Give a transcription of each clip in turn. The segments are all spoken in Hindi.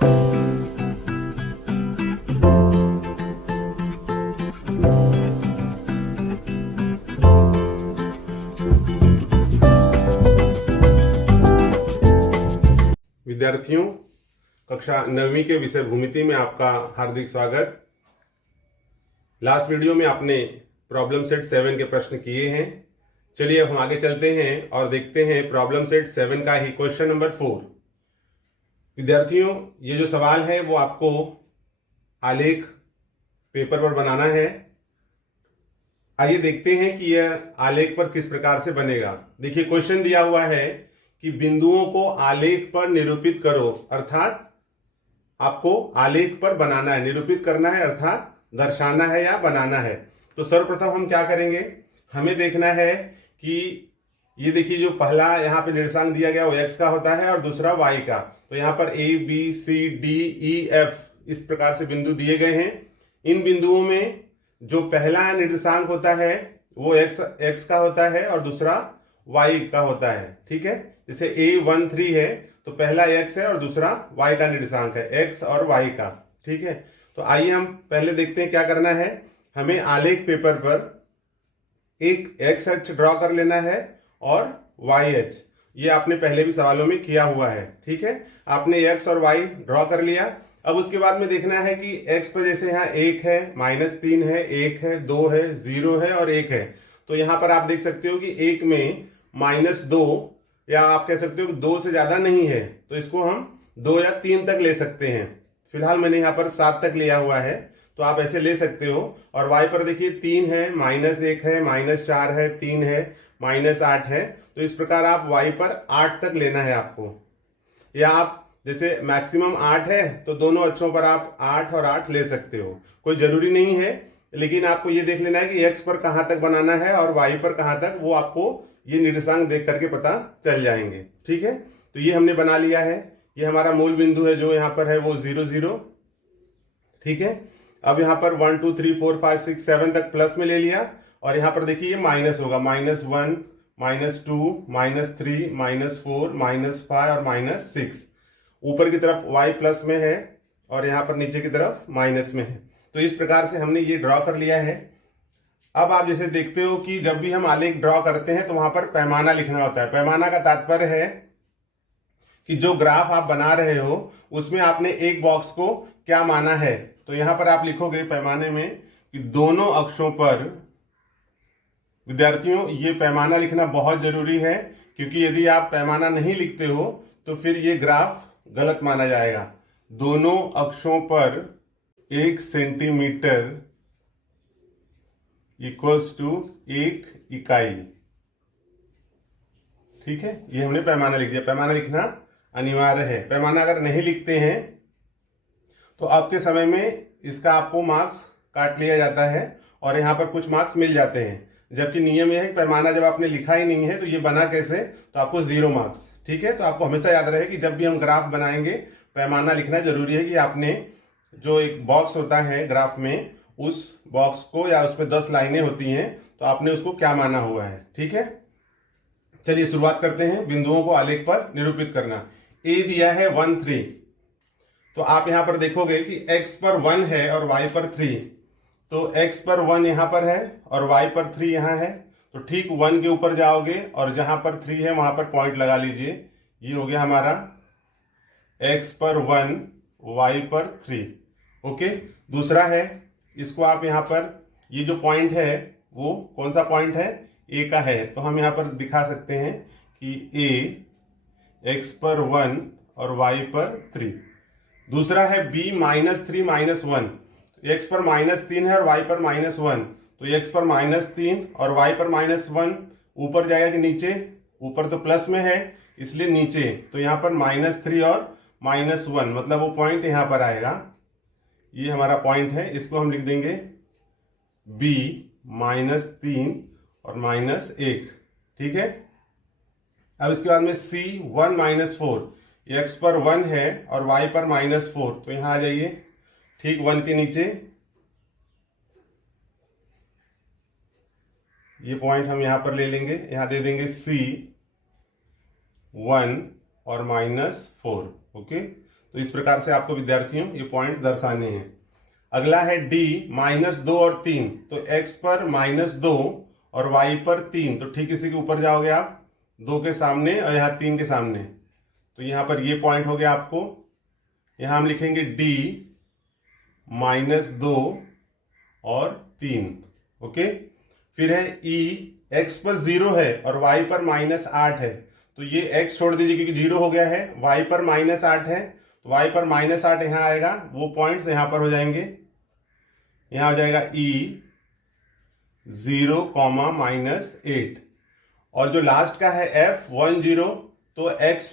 विद्यार्थियों, कक्षा 9वीं के विषय भूमिति में आपका हार्दिक स्वागत। लास्ट वीडियो में आपने प्रॉब्लम सेट 7 के प्रश्न किए हैं। चलिए अब हम आगे चलते हैं और देखते हैं प्रॉब्लम सेट 7 का ही क्वेश्चन नंबर 4। विद्यार्थियों, ये जो सवाल है वो आपको आलेख पेपर पर बनाना है। आइए देखते हैं कि यह आलेख पर किस प्रकार से बनेगा। देखिए, क्वेश्चन दिया हुआ है कि बिंदुओं को आलेख पर निरूपित करो, अर्थात आपको आलेख पर बनाना है, निरूपित करना है, अर्थात दर्शाना है या बनाना है। तो सर्वप्रथम हम क्या करेंगे, हमें देखना है कि ये देखिए जो पहला यहाँ पे निर्देशांक दिया गया वो x का होता है और दूसरा y का। तो यहाँ पर a b c d e f इस प्रकार से बिंदु दिए गए हैं। इन बिंदुओं में जो पहला निर्देशांक होता है वो x का होता है और दूसरा y का होता है। ठीक है, जैसे a13 है तो पहला x है और दूसरा y का निर्देशांक है, x और y का। ठीक है, तो आइए हम पहले देखते हैं क्या करना है। हमें आलेख पेपर पर एक x अक्ष ड्रॉ कर लेना है और y अक्ष, ये आपने पहले भी सवालों में किया हुआ है। ठीक है, आपने x और y ड्रॉ कर लिया। अब उसके बाद में देखना है कि x पर जैसे यहाँ 1 है, -3 है, 1 है, 2 है, 0 है और 1 है। तो यहाँ पर आप देख सकते हो कि 1 में -2 या आप कह सकते हो कि 2 से ज्यादा नहीं है, तो इसको हम 2 या 3 तक ले सकते हैं। फिलहाल मैंने यहाँ पर 7 तक लिया हुआ है, तो आप ऐसे ले सकते हो। और y पर देखिए 3 है, -1 है, -4 है, 3 है, -8 है। तो इस प्रकार आप y पर 8 तक लेना है आपको, या आप जैसे मैक्सिमम 8 है तो दोनों अक्षों पर आप 8 और 8 ले सकते हो, कोई जरूरी नहीं है। लेकिन आपको ये देख लेना है कि x पर कहां तक बनाना है और y पर कहां तक, वो आपको ये निर्देशांक देख करके पता चल जाएंगे। ठीक है, तो ये हमने बना लिया है। ये हमारा मूल बिंदु है जो यहाँ पर है वो 0 0। ठीक है, अब यहाँ पर 1 2 3 4 5 6 7 तक प्लस में ले लिया और यहाँ पर देखिए ये माइनस होगा, -1 -2 -3 -4 -5 और -6। ऊपर की तरफ y प्लस में है और यहाँ पर नीचे की तरफ माइनस में है। तो इस प्रकार से हमने ये ड्रॉ कर लिया है। अब आप जैसे देखते हो कि जब भी हम आलेख ड्रॉ करते हैं तो वहां पर पैमाना लिखना होता है। पैमाना का तात्पर्य है कि जो ग्राफ आप बना रहे हो उसमें आपने एक बॉक्स को क्या माना है। तो यहां पर आप लिखोगे पैमाने में कि दोनों अक्षों पर, विद्यार्थियों ये पैमाना लिखना बहुत जरूरी है, क्योंकि यदि आप पैमाना नहीं लिखते हो तो फिर ये ग्राफ गलत माना जाएगा। दोनों अक्षों पर 1 सेंटीमीटर इक्वल्स टू 1 इकाई। ठीक है, ये हमने पैमाना लिख दिया। पैमाना लिखना अनिवार्य है। पैमाना अगर नहीं लिखते हैं तो आपके समय में इसका आपको मार्क्स काट लिया जाता है और यहाँ पर कुछ मार्क्स मिल जाते हैं, जबकि नियम यह है कि पैमाना जब आपने लिखा ही नहीं है तो ये बना कैसे, तो आपको 0 मार्क्स। ठीक है, तो आपको हमेशा याद रहे कि जब भी हम ग्राफ बनाएंगे पैमाना लिखना जरूरी है कि आपने जो एक बॉक्स होता है ग्राफ में, उस बॉक्स को, या उसमें 10 लाइनें होती हैं, तो आपने उसको क्या माना हुआ है। ठीक है, चलिए शुरुआत करते हैं बिंदुओं को आलेख पर निरूपित करना। a दिया है 1 3, तो आप यहां पर देखोगे कि x पर 1 है और y पर 3। तो x पर 1 यहां पर है और y पर 3 यहां है। तो ठीक 1 के ऊपर जाओगे और जहां पर 3 है वहां पर पॉइंट लगा लीजिए। ये हो गया हमारा x पर 1 y पर 3। ओके, दूसरा है, इसको आप यहाँ पर, ये जो पॉइंट है वो कौन सा पॉइंट है, a का है। तो हम यहाँ पर दिखा सकते हैं कि a x पर 1 और y पर 3। दूसरा है b -3 -1, x पर -3 है और y पर -1। तो x पर -3 और y पर -1 ऊपर जाएगा कि नीचे, ऊपर तो प्लस में है इसलिए नीचे। तो यहाँ पर -3 और -1, मतलब वो पॉइंट यहाँ पर आएगा। ये हमारा पॉइंट है, इसको हम लिख देंगे b -3 और -1। ठीक है, अब इसके बाद में c 1 -4, x पर 1 है और y पर -4। तो यहां आ जाइए, ठीक 1 के नीचे ये पॉइंट हम यहां पर ले लेंगे, यहां दे देंगे c 1 और -4। ओके, तो इस प्रकार से आपको विद्यार्थियों ये पॉइंट्स दर्शाने हैं। अगला है डी -2 और 3, तो x पर -2 और y पर 3, तो ठीक इसी के ऊपर जाओगे आप 2 के सामने और यहाँ 3 के सामने, तो यहाँ पर ये पॉइंट हो गया आपको। यहाँ हम लिखेंगे d -2 और 3, ओके। फिर है e, x पर 0 है और y पर -8 है, तो ये x छोड़ दीजिए क्योंकि 0 हो गया है, y पर -8 है, तो y पर -8 यहाँ आएगा, वो पॉइंट्स यहाँ पर हो जाएंगे। यहाँ हो जाएगा e 0, -8, और जो लास्ट का है f 10, तो x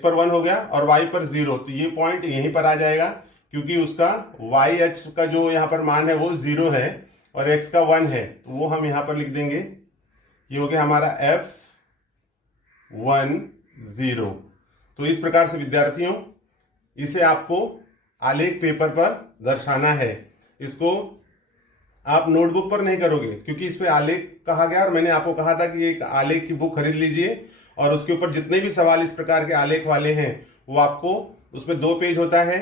पर 1 हो गया और y पर 0, तो ये पॉइंट यहीं पर आ जाएगा क्योंकि उसका y h का जो यहाँ पर मान है वो 0 है और x का 1 है, तो वो हम यहाँ पर लिख देंगे। ये हो गया हमारा f 10। तो इस प्रकार से विद्यार्थियों इसे आपको आलेख पेपर पर दर्शाना है। इसको आप नोटबुक पर नहीं करोगे क्योंकि इस पे आलेख कहा गया, और मैंने आपको कहा था कि एक आलेख की बुक खरीद लीजिए और उसके ऊपर जितने भी सवाल इस प्रकार के आलेख वाले हैं वो आपको, उसमें 2 पेज होता है,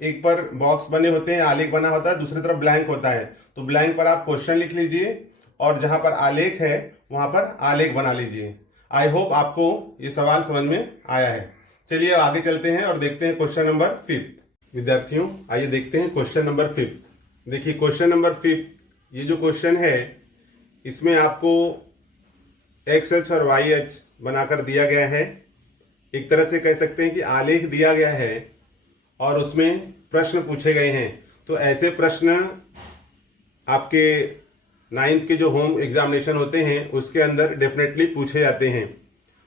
एक पर बॉक्स बने होते हैं, आलेख बना होता है, दूसरी तरफ ब्लैंक होता है, तो ब्लैंक पर आप क्वेश्चन लिख लीजिए और जहां पर आलेख है वहां पर आलेख बना लीजिए। आई होप आपको ये सवाल समझ में आया है। चलिए अब आगे चलते हैं और देखते हैं क्वेश्चन नंबर 5। विद्यार्थियों आइए देखते हैं क्वेश्चन नंबर 5। देखिए क्वेश्चन नंबर 5, ये जो क्वेश्चन है इसमें आपको एक्स अक्ष और वाई अक्ष बनाकर दिया गया है। एक तरह से कह सकते हैं कि आलेख दिया गया है और उसमें प्रश्न पूछे गए हैं। तो ऐसे प्रश्न आपके 9th के जो होम एग्जामिनेशन होते हैं उसके अंदर डेफिनेटली पूछे जाते हैं।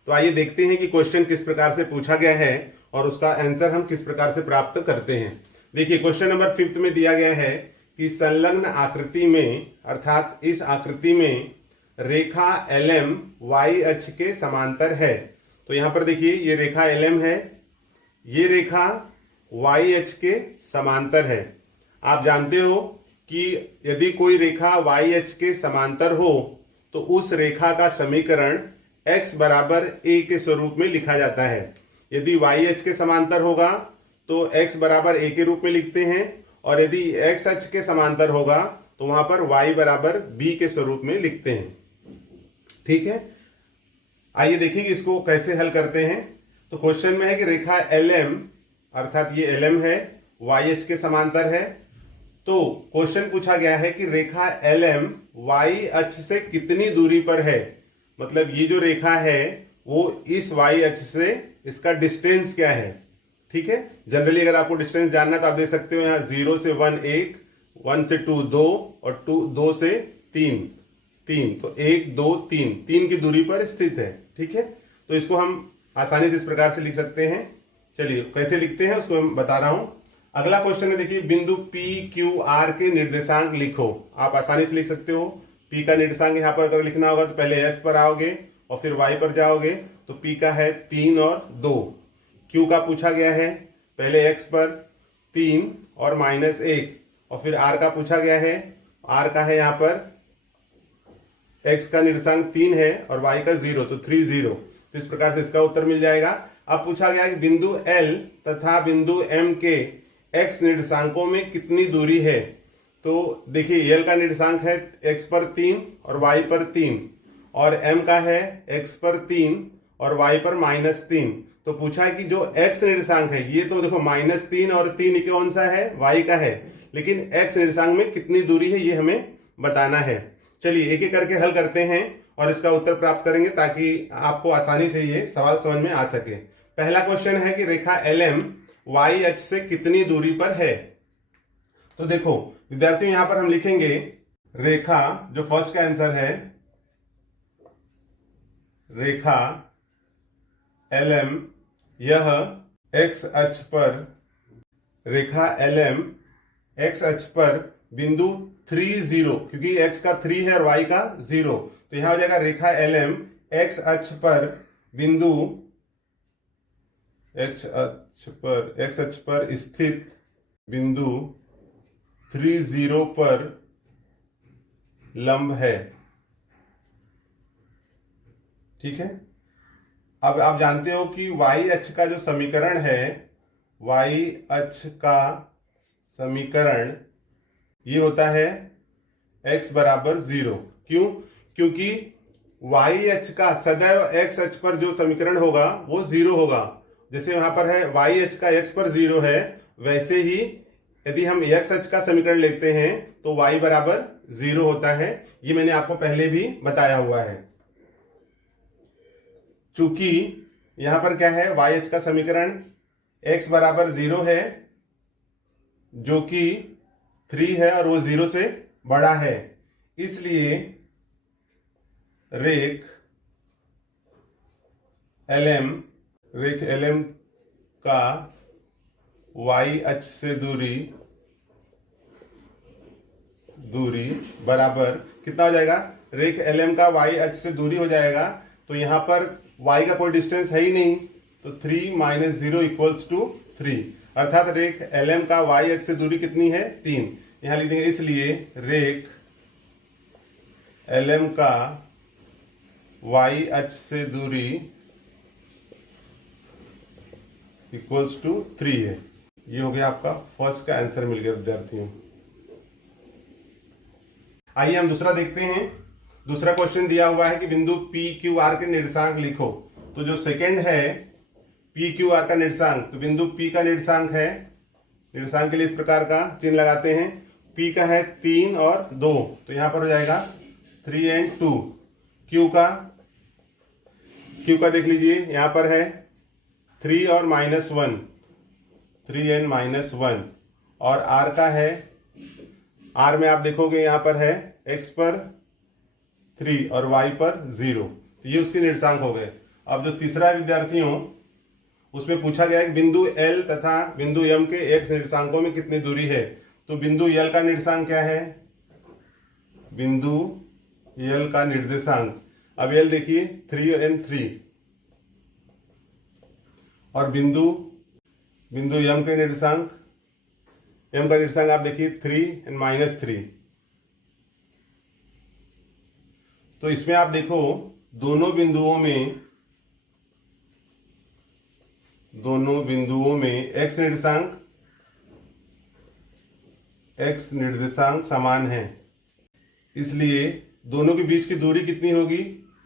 तो आइए देखते हैं कि क्वेश्चन किस प्रकार से पूछा गया है और उसका आंसर हम किस प्रकार से प्राप्त करते हैं। देखिए क्वेश्चन नंबर 5 में दिया गया है कि संलग्न आकृति में, अर्थात इस आकृति में रेखा LM y अक्ष के समांतर है। तो यहां पर देखिए ये रेखा LM है, ये रेखा y अक्ष के समांतर है। आप जानते हो कि यदि कोई रेखा y अक्ष के समांतर हो तो उस रेखा का समीकरण x बराबर a के स्वरूप में लिखा जाता है। यदि y अक्ष के समांतर होगा तो x बराबर a के रूप में लिखते हैं, और यदि x अक्ष के समांतर होगा तो वहां पर y बराबर b के स्वरूप में लिखते हैं। ठीक है, आइए देखिए इसको कैसे हल करते हैं। तो क्वेश्चन में है कि रेखा LM, अर्थात ये LM है, y अक्ष के समांतर है। तो क्वेश्चन पूछा गया है कि रेखा LM y अक्ष से कितनी दूरी पर है, मतलब ये जो रेखा है वो इस y अक्ष से इसका डिस्टेंस क्या है। ठीक है, जनरली अगर आपको डिस्टेंस जानना तो आप दे सकते हो यहाँ 0 से 1 1, 1 से 2 2 और 2 से 3 3, तो 1 2 3 की दूरी पर स्थित है। ठीक है, तो इसको हम आसानी से इस प्रकार से लिख सकते हैं। चलिए कैसे लिखते हैं उसको मैं बता रहा हूं। अगला क्वेश्चन है, देखिए बिंदु P Q R के निर्देशांक लिखो। आप आसानी से लिख सकते हो। P का निर्देशांक यहाँ पर अगर लिखना होगा तो पहले x पर आओगे और फिर y पर जाओगे, तो P का है 3 और 2। Q का पूछा गया है पहले x पर 3 और -1, और फिर R का पूछा गया है, R का है यहाँ पर x का निर्देशांक 3 है और y का 0, तो 3 0। तो इस प्रकार से इसका उत्तर मिल जाएगा। अब पूछा गया कि बिंदु L तथा बिंदु M के x निर्देशांकों में कितनी दूरी है। तो देखिए L का निर्देशांक है x पर 3 और y पर 3, और M का है x पर 3 और y पर -3। तो पूछा है कि जो x निर्देशांक है, ये तो देखो -3 और 3 कौन सा है, y का है, लेकिन x निर्देशांक में कितनी दूरी है ये हमें बताना है। चलिए एक एक करके हल करते हैं और इसका उत्तर प्राप्त करेंगे ताकि आपको आसानी से ये सवाल समझ में आ सके। पहला क्वेश्चन है कि रेखा LM y अक्ष से कितनी दूरी पर है। तो देखो विद्यार्थियों यहां पर हम लिखेंगे रेखा, जो फर्स्ट का आंसर है, रेखा LM यह x अक्ष पर, रेखा LM x अक्ष पर बिंदु 3 0, क्योंकि x का 3 है और y का 0, तो यहां हो जाएगा रेखा LM x अक्ष पर बिंदु x अक्ष पर स्थित बिंदु 3 0 पर लंब है। ठीक है, अब आप जानते हो कि y अक्ष का जो समीकरण है, y अक्ष का समीकरण ये होता है x बराबर 0। क्यों? क्योंकि y अक्ष का सदैव x अक्ष पर जो समीकरण होगा वो 0 होगा। जैसे यहां पर है y अक्ष का x पर 0 है, वैसे ही यदि हम x अक्ष का समीकरण लेते हैं तो y बराबर 0 होता है। ये मैंने आपको पहले भी बताया हुआ है। चूंकि यहां पर क्या है, y अक्ष का समीकरण x बराबर 0 है, जो कि 3 है और वो 0 से बड़ा है, इसलिए रेख LM का y अक्ष से दूरी बराबर कितना हो जाएगा? रेख LM का y अक्ष से दूरी हो जाएगा, तो यहां पर y का कोई डिस्टेंस है ही नहीं, तो 3 - 0 = 3, अर्थात रेख LM का y अक्ष से दूरी कितनी है? 3। यहां लिख देंगे, इसलिए रेख LM का y अक्ष से दूरी = 3 है। ये हो गया आपका फर्स्ट का आंसर मिल गया विद्यार्थियों। आइए हम दूसरा देखते हैं। दूसरा क्वेश्चन दिया हुआ है कि बिंदु PQR के निर्देशांक लिखो। तो जो सेकंड है PQR का निर्देशांक, तो बिंदु P का निर्देशांक है, निर्देशांक के लिए इस प्रकार का चिन्ह लगाते हैं। P का है 3 और 2, तो यहां पर हो जाएगा 3 और 2। Q का देख लीजिए, यहां पर है 3 और -1, 3 और -1, और R का है, R में आप देखोगे यहां पर है X पर 3 और Y पर 0, तो ये उसके निर्देशांक हो गए। अब जो तीसरा विद्यार्थियों, उसमें पूछा गया है कि बिंदु L तथा बिंदु M के X निर्देशांकों में कितनी दूरी है। तो बिंदु L का निर्देशांक क्या है? बिंदु L का निर्देशांक, अब L देखिए 3 और 3, और बिंदु M के निर्देशांक, M का निर्देशांक आप देखिए 3 और -3। तो इसमें आप देखो दोनों बिंदुओं में x निर्देशांक समान है, इसलिए दोनों के बीच की दूरी कितनी होगी?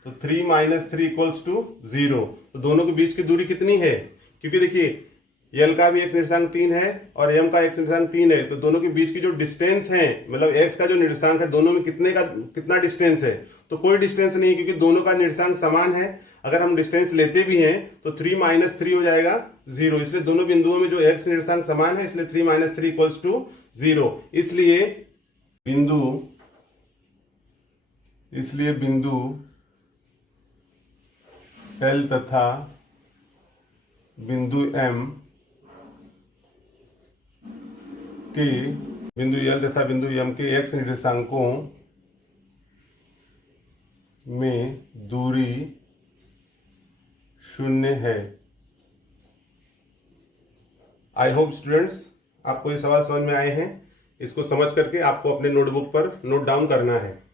तो 3 - 3 = 0। तो दोनों के बीच की दूरी कितनी है? क्योंकि देखिए L का भी x निर्देशांक 3 है और M का x निर्देशांक 3 है, तो दोनों के बीच की जो डिस्टेंस है, मतलब x का जो निर्देशांक है, दोनों में कितना डिस्टेंस है? तो कोई डिस्टेंस नहीं, क्योंकि दोनों का निर्देशांक समान है। अगर हम डिस्टेंस लेते भी हैं तो 3 - 3 हो जाएगा 0, इसलिए दोनों बिंदुओं में जो x निर्देशांक समान है, इसलिए 3 - 3 = 0। इसलिए बिंदु L तथा बिंदु M के x निर्देशांकों में दूरी 0 है। आई होप स्टूडेंट्स आपको ये सवाल समझ में आए हैं। इसको समझ करके आपको अपने नोटबुक पर नोट डाउन करना है।